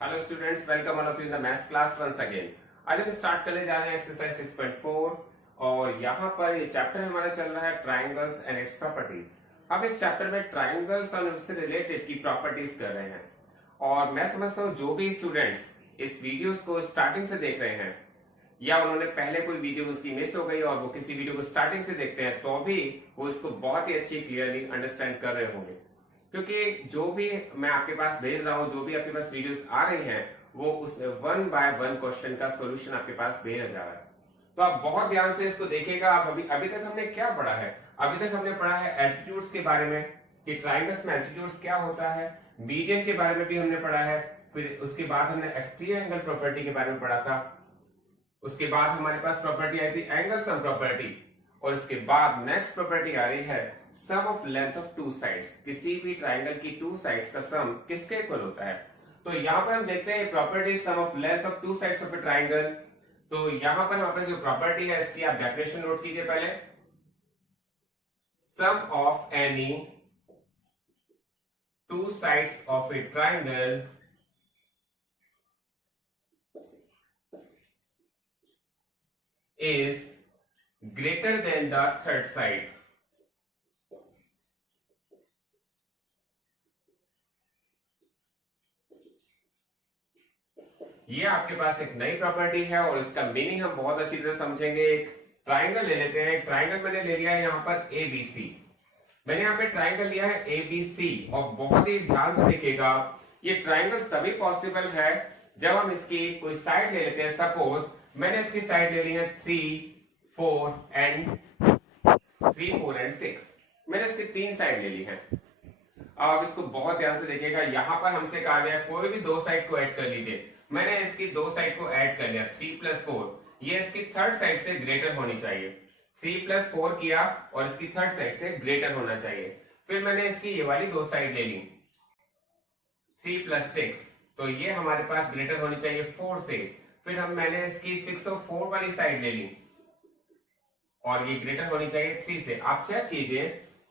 Hello students, welcome all of you in the maths class once again. आज हम start करने जा रहे हैं एक्सरसाइज 6.4 और यहाँ पर ये चैप्टर हमारा चल रहा है ट्रायंगल्स एंड इट्स प्रॉपर्टीज। हम इस चैप्टर में ट्रायंगल्स और उनसे रिलेटेड की प्रॉपर्टीज कर रहे हैं और मैं समझता हूँ जो भी स्टूडेंट्स इस वीडियोस को स्टार्टिंग से देख रहे हैं या उन्होंने पहले कोई वीडियो उसकी मिस हो गई और वो किसी वीडियो को स्टार्टिंग से देखते हैं तो भी वो इसको बहुत ही अच्छी क्लियरली अंडरस्टैंड कर रहे होंगे, क्योंकि जो भी मैं आपके पास भेज रहा हूं, जो भी आपके पास वीडियोस आ रही हैं, वो उस 1 बाय 1 क्वेश्चन का सॉल्यूशन आपके पास भेजा जा रहा है। तो आप बहुत ध्यान से इसको देखिएगा। आप अभी तक हमने क्या पढ़ा है? अभी तक हमने पढ़ा है एल्टीट्यूड्स के बारे में कि ट्राइंगल्स में एल्टीट्यूड्स क्या होता है, मीडियन के बारे में भी हमने पढ़ा है, फिर उसके बाद हमने एक्सटीरियर एंगल प्रॉपर्टी के बारे में पढ़ा था। उसके बाद हमारे पास प्रॉपर्टी आई थी एंगल सम प्रॉपर्टी और इसके बाद नेक्स्ट प्रॉपर्टी आ रही है sum of length of two sides. किसी भी ट्राइंगल की टू साइड्स का सम किसके इक्वल होता है? तो यहाँ पर हम देखते हैं property sum of length of two sides of a triangle. तो यहाँ पर हमारे पास जो प्रॉपर्टी है इसकी आप डेफिनेशन नोट कीजिए पहले। Sum of any two sides of a triangle is greater than the third side. ये आपके पास एक नई प्रॉपर्टी है और इसका मीनिंग हम बहुत अच्छी तरह समझेंगे। एक ट्राइंगल ले लेते हैं। एक ट्राइंगल मैंने ले लिया है यहाँ पर एबीसी। मैंने यहाँ पे ट्राइंगल लिया है एबीसी और बहुत ही ध्यान से देखिएगा, ये ट्राइंगल तभी पॉसिबल है जब हम इसकी कोई साइड ले लेते हैं। सपोज मैंने इसकी साइड ले ली है 3, 4 एंड 6। मैंने इसकी 3 साइड ले ली है। अब आप इसको बहुत ध्यान से देखिएगा। यहां पर हमसे कहा गया कोई भी दो साइड को ऐड कर लीजिए। मैंने इसकी दो साइड को ऐड कर लिया 3 + 4। ये इसकी थर्ड साइड से ग्रेटर होनी चाहिए। 3 + 4 किया और इसकी थर्ड साइड से ग्रेटर होना चाहिए। फिर मैंने इसकी ये वाली दो साइड ले ली 3 + 6, तो ये हमारे पास ग्रेटर होनी चाहिए 4 से। फिर मैंने इसकी 6 और 4 वाली साइड ले ली और ये ग्रेटर होनी चाहिए 3 से। आप चेक कीजिए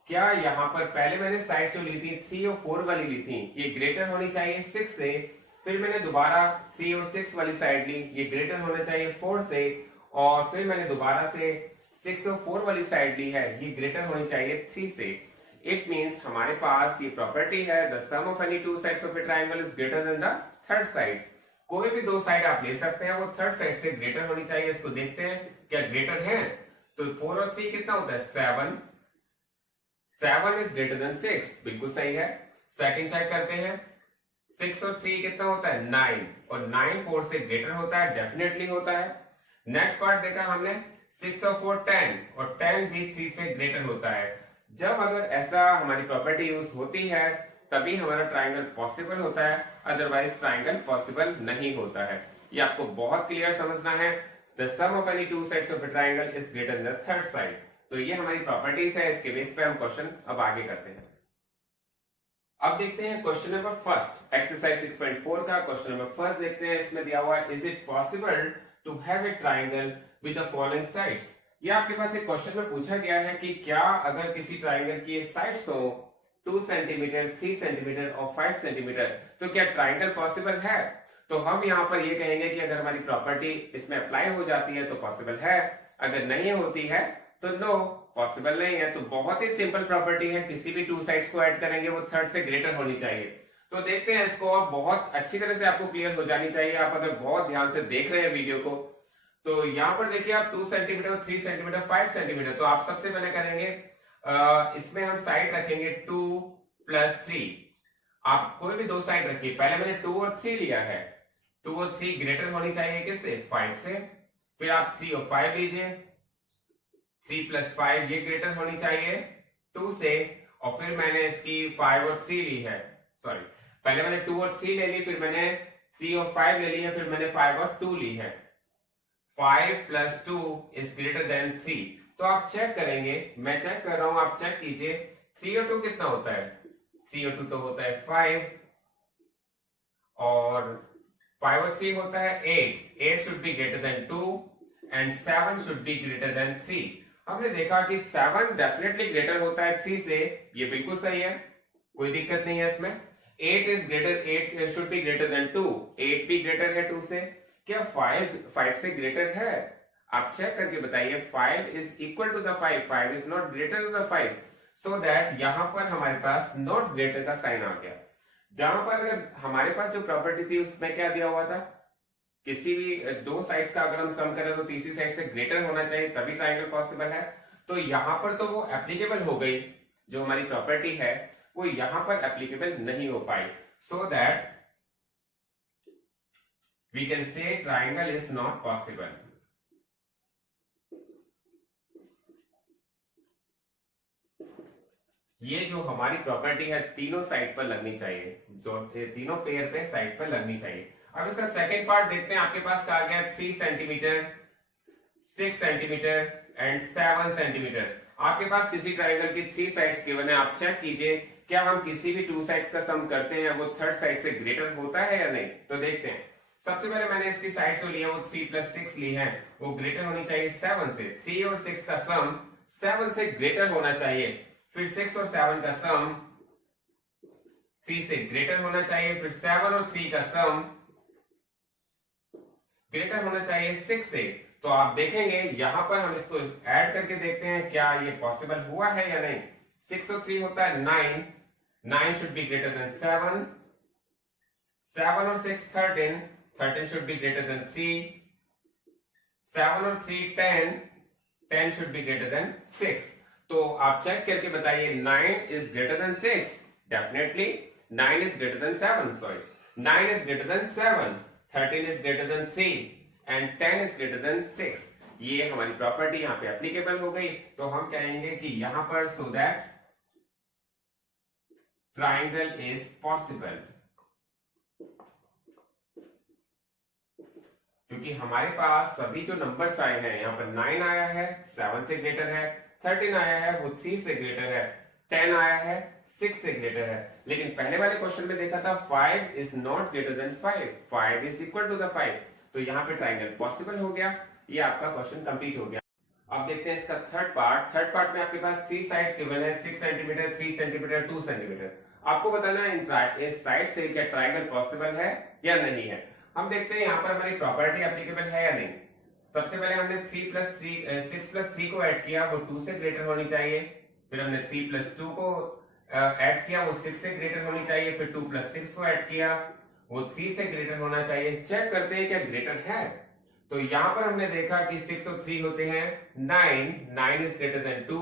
क्या यहाँ पर पहले मैंने साइड जो ली थी 3 और 4 वाली ली थी, ये ग्रेटर होनी चाहिए 6 से। फिर मैंने दोबारा 3 और 6 वाली साइड ली, ये ग्रेटर होना चाहिए 4 से। और फिर मैंने दोबारा से 6 और 4 वाली साइड ली है, ये ग्रेटर होनी चाहिए 3 से। इट मींस हमारे पास ये प्रॉपर्टी है the sum of any two sides of a triangle is greater than the third side. कोई भी दो साइड आप ले सकते हैं, वो थर्ड साइड से ग्रेटर होनी चाहिए। इसको देखते हैं क्या ग्रेटर है। तो 4 और 3 कितना होता है? 7। 7 इज ग्रेटर देन 6, बिल्कुल सही है। सेकंड चेक करते हैं 6 और 3 कितना होता है? 9 और 9 4 से ग्रेटर होता है, डेफिनेटली होता है। नेक्स्ट पार्ट देखा हमने 6 और 4 10 और 10 भी 3 से ग्रेटर होता है। जब अगर ऐसा हमारी प्रॉपर्टी यूज होती है तभी हमारा ट्राइंगल पॉसिबल होता है, अदरवाइज ट्राइंगल पॉसिबल नहीं होता है। ये आपको बहुत क्लियर समझना है। The sum of any two sides of a triangle is greater than the third side. तो ये हमारी प्रॉपर्टीज है, इसके बेस पे हम क्वेश्चन अब आगे करते हैं। अब देखते हैं क्वेश्चन नंबर फर्स्ट, एक्सरसाइज 6.4 का क्वेश्चन नंबर फर्स्ट देखते हैं। इसमें दिया हुआ है is it possible to have a triangle with the following sides. ये आपके पास एक क्वेश्चन में पूछा गया है कि क्या अगर किसी ट्राइंगल की साइड्स हो 2 सेंटीमीटर, 3 सेंटीमीटर और 5 सेंटीमीटर, तो क्या ट्राइंगल पॉसिबल है? तो हम यहाँ पर ये कहेंगे कि अगर हमारी प्रॉपर्टी इसमें अप्लाई हो जाती है तो पॉसिबल है, अगर नहीं होती है तो नो, पॉसिबल नहीं है। तो बहुत ही सिंपल प्रॉपर्टी है, किसी भी टू साइड्स को ऐड करेंगे वो थर्ड से ग्रेटर होनी चाहिए। तो देखते हैं इसको, और बहुत अच्छी तरह से आपको क्लियर हो जानी चाहिए। आप अगर बहुत ध्यान से देख रहे हैं वीडियो को तो यहाँ पर देखिए आप 2 सेंटीमीटर, 3 सेंटीमीटर, 5 सेंटीमीटर। तो आप सबसे पहले करेंगे इसमें हम साइड रखेंगे 2 + 3। आप कोई भी दो साइड रखिए। पहले मैंने 2 और 3 लिया है, 2 और 3 ग्रेटर होनी चाहिए किससे? 5 से। फिर आप 3 और 5 लीजिए, 3 + 5 ये ग्रेटर होनी चाहिए 2 से। और फिर मैंने इसकी 5 और 3 ली है, सॉरी पहले मैंने 2 और 3 ले ली, फिर मैंने 3 और 5 ले ली है, फिर मैंने 5 और 2 ली है। 5 + 2 इज ग्रेटर देन 3। तो आप चेक करेंगे, मैं चेक कर रहा हूं, आप चेक कीजिए 3 और 2 कितना होता है? 3 और 2 तो होता है 5 और 5 और 3 होता है 8। 8 should be greater than 2 and 7 should be greater than 3। हमने देखा कि 7 डेफिनेटली ग्रेटर होता है 3 से, ये बिल्कुल सही है, कोई दिक्कत नहीं है इसमें। 8 is greater, 8 should be greater than 2, 8 भी ग्रेटर है 2 से। क्या 5 से ग्रेटर है? आप चेक करके बताइए। 5 is equal to the 5, 5 is not greater to the 5, so that यहां पर हमारे पास नॉट ग्रेटर का साइन आ गया। जहां पर अगर हमारे पास जो प्रॉपर्टी थी उसमें क्या दिया हुआ था, किसी भी दो साइड्स का अगर हम सम करें तो तीसरी साइड से ग्रेटर होना चाहिए तभी ट्रायंगल पॉसिबल है। तो यहां पर तो वो एप्लीकेबल हो गई, जो हमारी प्रॉपर्टी है वो यहां पर एप्लीकेबल नहीं हो पाई, so that we can say triangle is not possible. ये जो हमारी प्रॉपर्टी है तीनों साइड पर लगनी चाहिए, जो तीनों पेयर पे साइड पर लगनी चाहिए। अब इसका सेकंड पार्ट देखते हैं। आपके पास कहा गया 3 सेंटीमीटर, 6 सेंटीमीटर एंड 7 सेंटीमीटर। आपके पास किसी ट्रायंगल की 3 साइड्स गिवन है। आप चेक कीजिए क्या हम किसी भी 2 साइड्स का सम करते हैं वो थर्ड साइड से ग्रेटर होता है या नहीं। तो देखते हैं। सबसे पहले मैंने इसकी साइड्स जो ली है वो 3 + 6 ली है, वो ग्रेटर होनी चाहिए 7 से। 3 और 6 का सम 7 से ग्रेटर होना चाहिए। फिर 6 और 7 का सम 3 से ग्रेटर होना चाहिए। फिर 7 और 3 का सम ग्रेटर होना चाहिए 6 से। तो आप देखेंगे यहां पर हम इसको ऐड करके देखते हैं क्या ये पॉसिबल हुआ है या नहीं। 6 और 3 होता है 9, 9 शुड बी ग्रेटर देन 7, 7 और 6 13, 13 शुड बी ग्रेटर देन 3, 7 और 3 10, 10 शुड बी ग्रेटर देन 6। तो आप चेक करके बताइए 9 is greater then 6, definitely 9 is greater then 7, sorry 9 is greater then 7, 13 is greater than 3 and 10 is greater than 6। ये हमारी property यहाँ पे एप्लीकेबल हो गई। तो हम कहेंगे कि यहां पर so that triangle is possible, क्योंकि हमारे पास सभी जो नंबर्स आए हैं यहाँ पर 9 आया है 7 से ग्रेटर है, 13 आया है वो 3 से ग्रेटर है, 10 आया है 6 से ग्रेटर है। लेकिन पहले वाले क्वेश्चन में देखा था 5 is not greater than 5, 5 is equal to the 5। तो यहाँ पे ट्राइंगल पॉसिबल हो गया। ये आपका क्वेश्चन कंप्लीट हो गया। अब देखते हैं इसका थर्ड पार्ट। थर्ड पार्ट में आपके पास 3 साइड्स गिवन है, 6 सेंटीमीटर, 3 सेंटीमीटर, 2 सेंटीमीटर। आपको बताना है इस साइड से क्या ट्राइंगल पॉसिबल है या नहीं है। हम देखते हैं यहाँ पर हमारी प्रॉपर्टी एप्लीकेबल है या नहीं। सबसे पहले हमने 6 + 3 को ऐड किया, वो 2 से ग्रेटर होनी चाहिए। फिर हमने 3 + 2 को ऐड किया, वो 6 से ग्रेटर होनी चाहिए। फिर 2 + 6 को ऐड किया, वो 3 से ग्रेटर होना चाहिए। चेक करते हैं क्या ग्रेटर है। तो यहां पर हमने देखा कि 6 और 3 होते हैं 9, 9 इज ग्रेटर देन 2,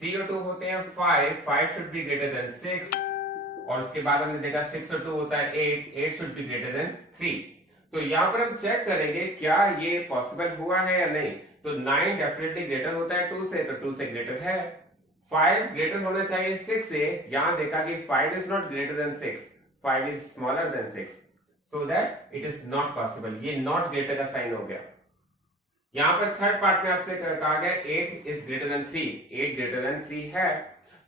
3 और 2 होते हैं 5, 5 शुड बी ग्रेटर देन 6, और उसके बाद हमने देखा 6 और 2 होता है 8, 8 शुड बी ग्रेटर देन 3। तो यहां पर हम चेक करेंगे क्या ये पॉसिबल हुआ है या नहीं। तो 9 डेफिनेटली ग्रेटर होता है 2 से, तो 2 से ग्रेटर है। 5 ग्रेटर होना चाहिए 6 से, यहां देखा कि 5 is not greater then 6, 5 is smaller than 6, so that it is not possible. ये नॉट ग्रेटर का साइन हो गया। यहां पर थर्ड पार्ट में आपसे कहा गया 8 is greater then 3, 8 greater than 3 है।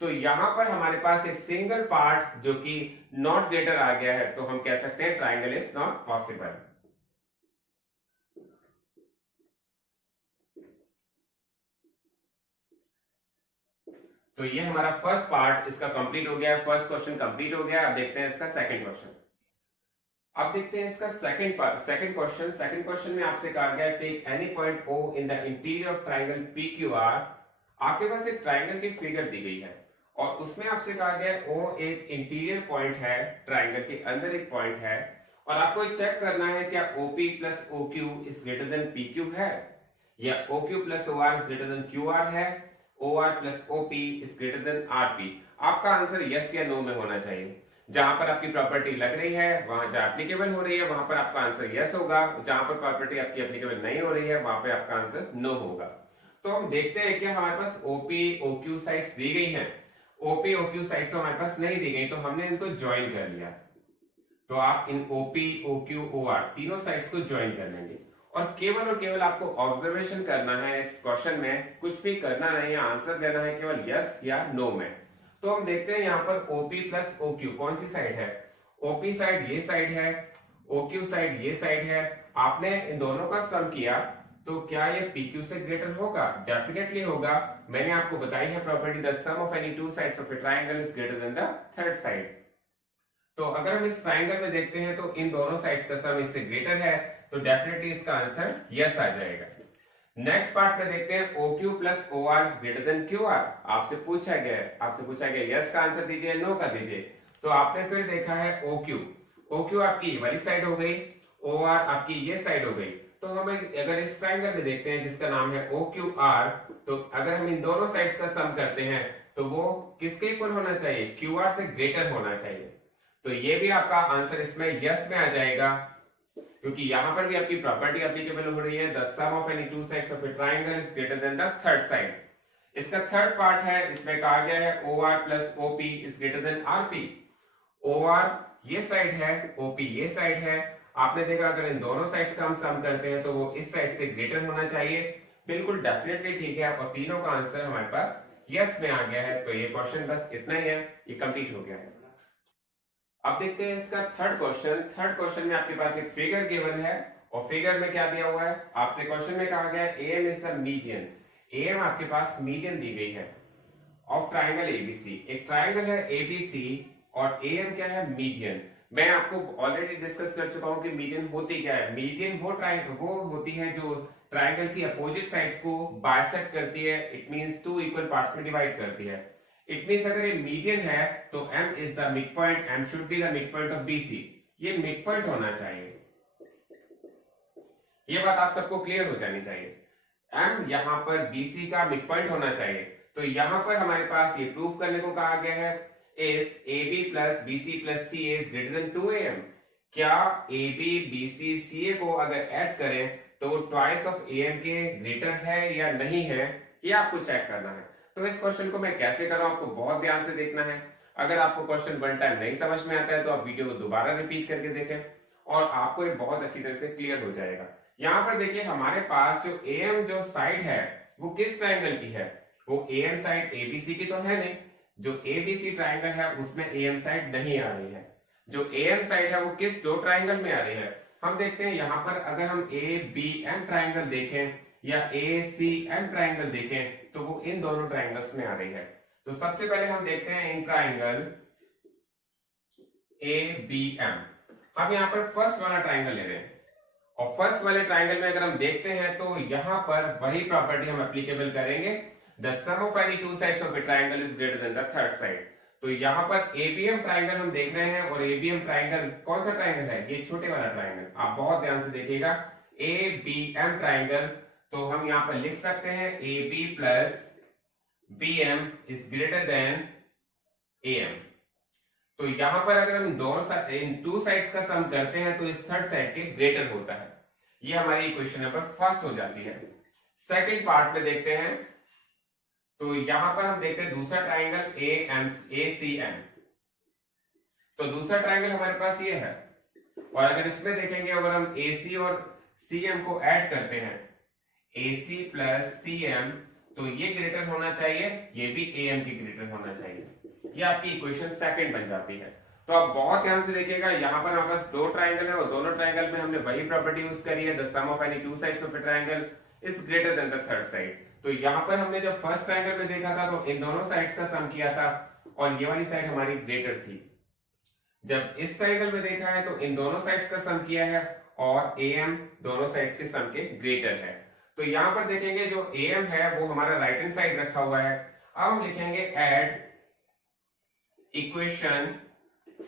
तो यहां पर हमारे पास एक सिंगल पार्ट जो कि नॉट ग्रेटर आ गया है, तो हम कह सकते हैं ट्राइंगल इज नॉट पॉसिबल। तो ये हमारा फर्स्ट पार्ट इसका कंप्लीट हो गया है, फर्स्ट क्वेश्चन कंप्लीट हो गया। अब देखते हैं इसका सेकंड क्वेश्चन। अब देखते हैं इसका second part, second question. Second question में आपसे कहा गया take any point O in the interior of triangle PQR। आपके पास एक ट्रायंगल की फिगर दी गई है और उसमें आपसे कहा गया O एक इंटीरियर पॉइंट है, ट्रायंगल के अंदर एक पॉइंट है, और आपको चेक करना है क्या OP + OQ is greater then PQ है, या OQ + OR is greater then QR है, OR + OP is greater than RP। आपका आंसर यस या नो में होना चाहिए। जहां पर आपकी प्रॉपर्टी लग रही है, वहां जहां एप्लीकेबल हो रही है, वहां पर आपका आंसर यस होगा। जहां पर प्रॉपर्टी आपकी एप्लीकेबल नहीं हो रही है, वहां पर आपका आंसर नो होगा। तो हम देखते हैं कि हमारे पास OP OQ साइड्स दी गई हैं। OP OQ साइड्स तो हमारे पास नहीं दी गई, तो हमने इनको ज्वाइन कर लिया। तो आप इन OP OQ OR तीनों साइड्स को ज्वाइन कर लेंगे और केवल आपको ऑब्जर्वेशन करना है। इस क्वेश्चन में कुछ भी करना नहीं है, आंसर देना है केवल यस या नो में। तो हम देखते हैं यहाँ पर OP + OQ कौन सी साइड है। OP साइड ये साइड है, OQ साइड ये साइड है। आपने इन दोनों का सम किया तो क्या ये PQ से ग्रेटर होगा? डेफिनेटली होगा। मैंने आपको बताई है property the sum of any two sides of a triangle is greater than the third side. तो अगर हम इस ट्राइंगल में देखते हैं तो इन दोनों साइड्स का सम इससे ग्रेटर है, तो डेफिनेटली इसका आंसर यस आ जाएगा। नेक्स्ट पार्ट में देखते हैं OQ plus OR is greater then QR। आपसे पूछा गया यस का आंसर दीजिए, नो का दीजिए। तो आपने फिर देखा है OQ आपकी वाली साइड हो गई, OR आपकी ये साइड हो गई। तो हम अगर इस ट्राइंगल में देखते हैं जिसका नाम है OQR, तो अगर हम इन दोनों साइड्स का सम करते हैं तो वो किसके इक्वल होना चाहिए, QR से ग्रेटर होना चाहिए। तो ये भी आपका आंसर इसमें यस में आ जाएगा, क्योंकि यहां पर भी आपकी प्रॉपर्टी एप्लीकेबल हो रही है, the sum of any two sides of a triangle is greater than the third side. इसका थर्ड पार्ट है, इसमें कहा गया है OR plus OP is greater than RP। OR ये साइड है, OP ये साइड है। आपने देखा अगर इन दोनों साइड्स का हम सम करते हैं तो वो इस साइड से ग्रेटर होना चाहिए। बिल्कुल डेफिनेटली ठीक है, और तीनों का आंसर हमारे पास यस में आ गया है। तो ये क्वेश्चन बस इतना ही है, ये कंप्लीट हो गया है। अब देखते हैं इसका थर्ड क्वेश्चन। थर्ड क्वेश्चन में आपके पास एक फिगर गिवन है, और फिगर में क्या दिया हुआ है, आपसे क्वेश्चन में कहा गया है AM is the median. AM आपके पास मीडियन दी गई है ऑफ ट्राइंगल ABC। एक ट्राइंगल है ABC और AM क्या है, मीडियन। मैं आपको ऑलरेडी डिस्कस कर चुका हूं कि मीडियन होती क्या है। मीडियन वो होती है जो ट्राइंगल की अपोजिट साइड्स को बाइसेक्ट करती है, it means two equal parts में डिवाइड करती है। इट मींस अगर ये मीडियन है तो M is the mid point, M should be the mid point of BC। ये मिड पॉइंट होना चाहिए, ये बात आप सबको क्लियर हो जानी चाहिए। M यहां पर BC का मिड पॉइंट होना चाहिए। तो यहां पर हमारे पास ये प्रूफ करने को कहा गया है, is AB plus BC plus CA is greater then 2AM। क्या AB BC CA को अगर ऐड करें तो ट्वाइस ऑफ AM के ग्रेटर है या नहीं है, ये आपको चेक करना है। तो इस क्वेश्चन को मैं कैसे कर रहा हूं आपको बहुत ध्यान से देखना है। अगर आपको क्वेश्चन वन टाइम नहीं समझ में आता है तो आप वीडियो को दोबारा रिपीट करके देखें और आपको ये बहुत अच्छी तरह से क्लियर हो जाएगा। यहाँ पर देखिए हमारे पास जो AM जो साइड है वो किस ट्राइंगल की है, वो AM साइड ABC की तो है नहीं। जो ABC ट्राइंगल है उसमें AM साइड नहीं आ रही है। जो AM साइड है वो किस दो ट्राइंगल में आ रही है, हम देखते हैं यहाँ पर अगर हम ABM ट्राइंगल देखें या ACM ट्राइंगल देखें तो वो इन दोनों ट्राइंगल्स में आ रही है। तो सबसे पहले हम देखते हैं इन ट्राइंगल ABM। हम यहाँ पर फर्स्ट वाला ट्राइंगल ले रहे हैं, और फर्स्ट वाले ट्राइंगल में अगर हम देखते हैं तो यहाँ पर वही प्रॉपर्टी हम एप्लीकेबल करेंगे, the sum of any two sides of a triangle is greater than the third side. तो यहाँ पर ABM ट्राइंगल हम देख रहे हैं, और ABM ट्राइंगल कौन सा ट्राइंगल है, ये छोटे वाला ट्राइंगल। आप बहुत ध्यान से देखिएगा, ABM ट्राइंगल। तो हम यहाँ पर लिख सकते हैं AB plus BM is greater then AM। तो यहां पर अगर हम दोनों इन टू साइड्स का सम करते हैं तो इस थर्ड साइड के ग्रेटर होता है। ये हमारी इक्वेशन नंबर फर्स्ट हो जाती है। सेकंड पार्ट में देखते हैं, तो यहां पर हम देखते हैं दूसरा ट्राइंगल ACM। तो दूसरा ट्राइंगल हमारे पास ये है, और अगर इसमें देखेंगे अगर हम AC और CM को ऐड करते हैं, AC प्लस CM, तो ये ग्रेटर होना चाहिए, ये भी AM की ग्रेटर होना चाहिए। ये आपकी इक्वेशन सेकंड बन जाती है। तो आप बहुत ध्यान से देखिएगा, यहाँ पर हमारे पास दो ट्राइंगल है और दोनों ट्राइंगल में हमने वही प्रॉपर्टी यूज करी है, the sum of any two sides of a triangle is greater than the third side. तो यहाँ पर हमने जब फर्स्ट ट्राइंगल में देखा था तो इन दोनों साइड्स का सम किया था और ये वाली साइड हमारी ग्रेटर थी। जब इस ट्राइंगल में देखा है तो इन दोनों साइड्स का सम किया है और AM दोनों साइड्स के सम के ग्रेटर है। तो यहां पर देखेंगे जो AM है वो हमारा राइट हैंड साइड रखा हुआ है। अब हम लिखेंगे add equation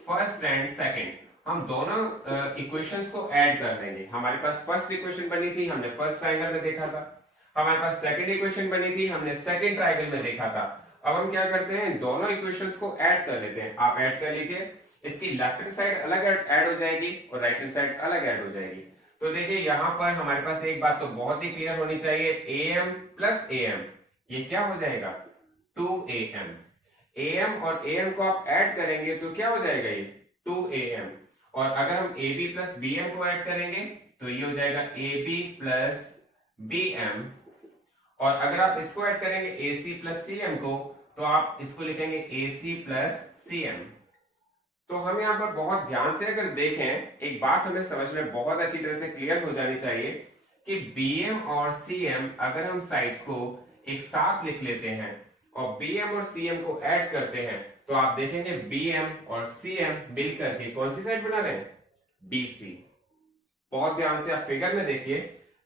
first and second. हम दोनों इक्वेशंस को ऐड कर देंगे। हमारे पास फर्स्ट इक्वेशन बनी थी, हमने फर्स्ट ट्राइंगल में देखा था। हमारे पास सेकंड इक्वेशन बनी थी, हमने सेकंड ट्राइंगल में देखा था। अब हम क्या करते हैं, दोनों इक्वेशंस को ऐड कर लेते हैं। आप ऐड कर लीजिए, इसकी लेफ्ट हैंड साइड अलग ऐड हो जाएगी और राइट हैंड साइड अलग ऐड हो जाएगी। तो देखिए यहां पर हमारे पास एक बात तो बहुत ही क्लियर होनी चाहिए, AM प्लस AM ये क्या हो जाएगा 2AM। AM और AM को आप ऐड करेंगे तो क्या हो जाएगा ये 2AM। और अगर हम AB प्लस BM को ऐड करेंगे तो ये हो जाएगा AB प्लस BM। और अगर आप इसको ऐड करेंगे AC प्लस CM को तो आप इसको लिखेंगे AC प्लस CM। तो हम यहाँ पर बहुत ध्यान से अगर देखें, एक बात हमें समझ में बहुत अच्छी तरह से क्लियर हो जानी चाहिए कि BM और CM अगर हम साइड्स को एक साथ लिख लेते हैं और BM और CM को ऐड करते हैं तो आप देखेंगे BM और CM मिलकर के कौन सी साइड बना रहे हैं, BC। बहुत ध्यान से आप फिगर में देखिए,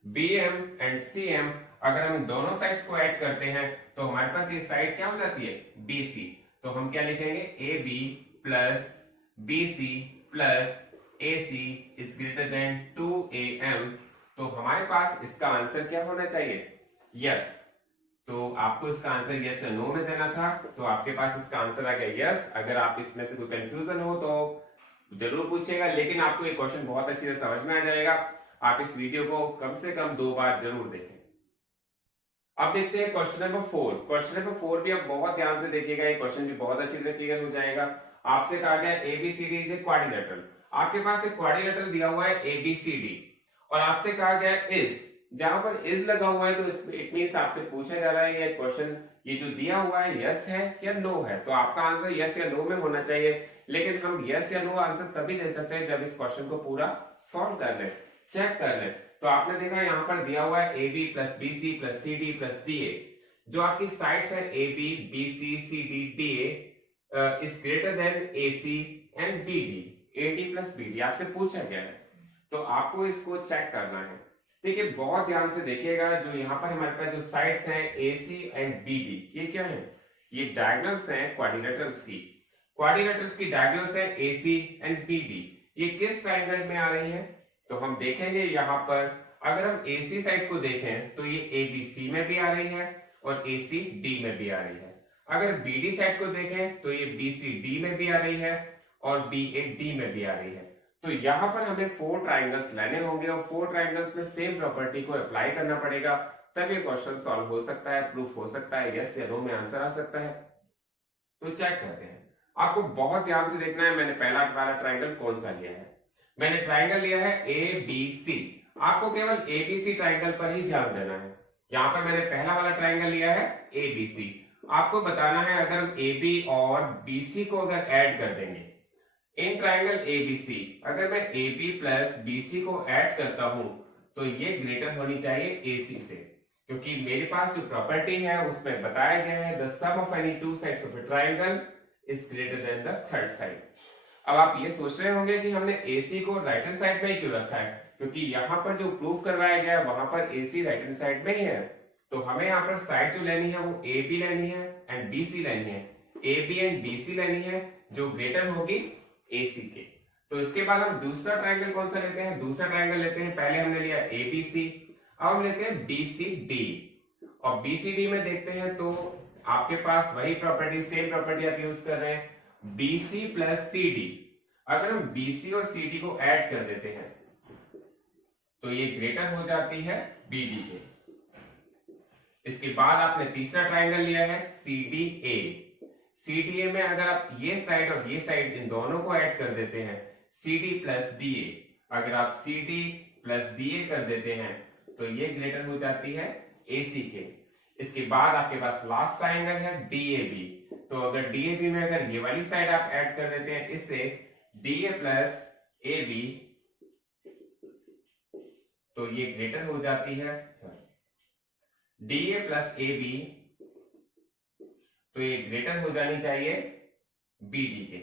BM एंड CM अगर हम दोनों साइड्स को ऐड करते हैं तो हमारे पास ये साइड क्या हो जाती है, BC। तो हम क्या लिखेंगे, AB plus BC plus AC is greater then 2AM। तो हमारे पास इसका आंसर क्या होना चाहिए, यस। तो आपको इसका आंसर यस या नो में देना था, तो आपके पास इसका आंसर आ गया यस। अगर आप इसमें से कोई कंफ्यूजन हो तो जरूर पूछिएगा, लेकिन आपको ये क्वेश्चन बहुत अच्छी तरह समझ में आ जाएगा। आप इस वीडियो को कम से कम 2 बार जरूर देखें। अब देखते हैं क्वेश्चन नंबर 4। क्वेश्चन नंबर 4 भी आप बहुत ध्यान से देखिएगा, ये क्वेश्चन भी बहुत अच्छी तरह क्लियर हो जाएगा। आपसे कहा गया ABCD इज ए क्वाड्रिलेटरल। आपके पास एक क्वाड्रिलेटरल दिया हुआ है ABCD और आपसे कहा गया इज, जहां पर इज लगा हुआ है तो इट मींस आपसे पूछा जा रहा है ये क्वेश्चन, ये जो दिया हुआ है यस है या नो है। तो आपका आंसर यस या नो में होना चाहिए, लेकिन हम यस या नो आंसर तभी दे सकते हैं जब इस क्वेश्चन को पूरा सॉल्व कर ले, चेक कर ले। तो आपने देखा यहाँ पर दिया हुआ है AB plus BC plus CD plus DA। जो आपकी साइड्स है AB BC CD DA is greater then AC and BD, AD plus BD आपसे पूछा गया है, तो आपको इसको चेक करना है। देखिए बहुत ध्यान से देखिएगा, जो यहाँ पर हमारे पास जो साइड्स हैं AC एंड BD, ये क्या है, ये डायगोनल्स हैं क्वाड्रिलेटरल्स की। क्वाड्रिलेटरल्स की डायगोनल्स है AC एंड BD। ये किस ट्रायंगल में आ रही है, तो हम देखेंगे यहाँ पर अगर हम AC साइड को देखें तो ये ABC में भी आ रही है और AC D में भी आ रही है। अगर BD साइड को देखें तो ये BC D में भी आ रही है और BA D में भी आ रही है। तो यहाँ पर हमें 4 ट्राइंगल्स लेने होंगे और 4 ट्राइंगल्स में सेम प्रॉपर्टी को अप्लाई करना पड़ेगा, तब ये क्वेश्चन सॉल्व हो सकता है, प्रूफ हो सकता है, यस या नो में आंसर आ सकता है। तो चेक करते हैं। आपको बहुत ध्यान से देखना है, मैंने पहला वाला ट्राइंगल कौन सा लिया है। मैंने ट्राइंगल लिया है ABC। आपको केवल ABC ट्राइंगल पर ही ध्यान देना है। यहाँ पर मैंने पहला वाला ट्राइंगल लिया है ABC। आपको बताना है अगर हम AB और BC को अगर ऐड कर देंगे इन ट्राइंगल ABC, अगर मैं AB प्लस BC को ऐड करता हूं तो ये ग्रेटर होनी चाहिए AC से, क्योंकि मेरे पास जो प्रॉपर्टी है उसमें बताया गया है the sum of any two sides of a triangle is greater than the third side. अब आप ये सोच रहे होंगे कि हमने AC को राइट हैंड साइड में ही क्यों रखा है, क्योंकि यहाँ पर जो प्रूफ करवाया गया है वहां पर AC राइट हैंड साइड में ही है। तो हमें यहाँ पर साइड जो लेनी है वो AB लेनी है एंड BC लेनी है, AB एंड BC लेनी है जो ग्रेटर होगी AC के। तो इसके बाद हम दूसरा ट्राइंगल कौन सा लेते हैं, दूसरा ट्राइंगल लेते हैं, पहले हमने लिया ABC, अब हम लेते हैं BCD। और BCD में देखते हैं तो आपके पास वही प्रॉपर्टी, सेम प्रॉपर्टी आप यूज कर रहे हैं, BC प्लस CD। अगर हम BC और CD को ऐड कर देते हैं तो ये ग्रेटर हो जाती है BD के। इसके बाद आपने तीसरा ट्राइंगल लिया है CDA। CDA में अगर आप ये साइड और ये साइड इन दोनों को ऐड कर देते हैं, CD प्लस DA, अगर आप CD प्लस DA कर देते हैं तो ये ग्रेटर हो जाती है AC के। इसके बाद आपके पास लास्ट ट्राइंगल है DAB। तो अगर DAB में अगर ये वाली साइड आप ऐड कर देते हैं इससे DA प्लस AB, तो ये ग्रेटर हो जाती है, DA प्लस AB, तो ये ग्रेटर हो जानी चाहिए BD के।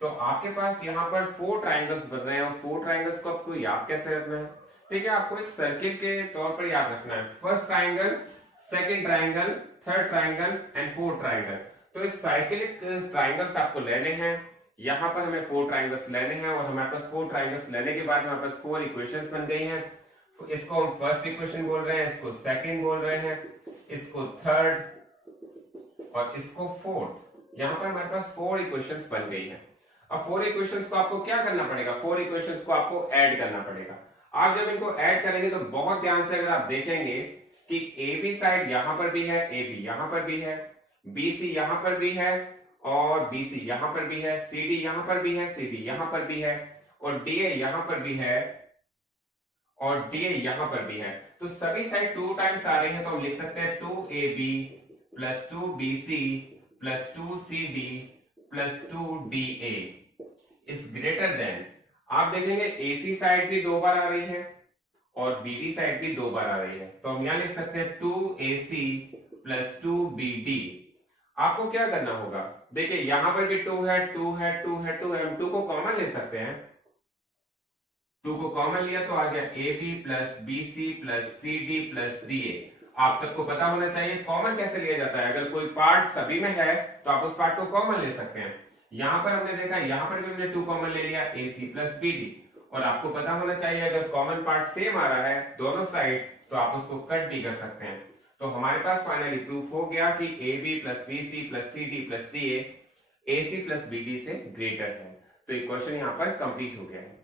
तो आपके पास यहाँ पर 4 ट्राइंगल्स बन रहे हैं और 4 ट्राइंगल्स को आपको याद कैसे रखना है, देखिए आपको एक सर्किल के तौर पर याद रखना है, first triangle, second triangle, third triangle and fourth triangle. तो इस साइक्लिक ट्राइंगल्स आपको लेने हैं, यहाँ पर हमें 4 ट्राइंगल्स लेने हैं और हमारे पास 4 ट्राइंगल्स लेने के बाद हमारे पास 4 इक्वेशंस बन गई हैं। इसको हम फर्स्ट इक्वेशन बोल रहे हैं, इसको सेकंड बोल रहे हैं, इसको थर्ड और इसको फोर्थ। यहाँ पर हमारे पास 4 इक्वेशंस बन गई हैं। अब 4 इक्वेशंस को आपको क्या करना पड़ेगा, 4 इक्वेशंस को आपको ऐड करना पड़ेगा। आप जब इनको ऐड करेंगे तो बहुत ध्यान से अगर आप देखेंगे कि AB साइड यहां पर भी है, AB यहां पर भी है, BC यहां पर भी है और BC यहां पर भी है, CD यहां पर भी है, CD यहां पर भी है और DA यहां पर भी है और DA यहां पर भी है। तो सभी साइड 2 टाइम्स आ रही है, तो हम लिख सकते हैं 2AB plus 2BC plus 2CD plus 2DA is greater then, आप देखेंगे AC साइड भी 2 बार आ रही है और BD साइड भी 2 बार आ रही है, तो हम यहां लिख सकते हैं 2AC प्लस 2BD। आपको क्या करना होगा, देखिए यहां पर भी 2 है, 2 है, 2 है, 2 है, हम 2 को कॉमन ले सकते हैं। 2 को कॉमन लिया तो आ गया A B plus B C plus C D plus D A. आप सबको पता होना चाहिए कॉमन कैसे लिया जाता है, अगर कोई पार्ट सभी में है तो आप उस पार्ट को कॉमन ले सकते हैं। यहां पर हमने देखा, यहां पर भी हमने 2 कॉमन ले लिया, ए सी प्लस बी डी। और आपको पता होना चाहिए अगर कॉमन पार्ट सेम आ रहा है दोनों साइड तो आप उसको कट भी कर सकते हैं। तो हमारे पास फाइनली प्रूफ हो गया कि A B plus B C plus C D plus D A C plus B D से ग्रेटर है। तो ये क्वेश्चन यहाँ पर कंप्लीट हो गया है।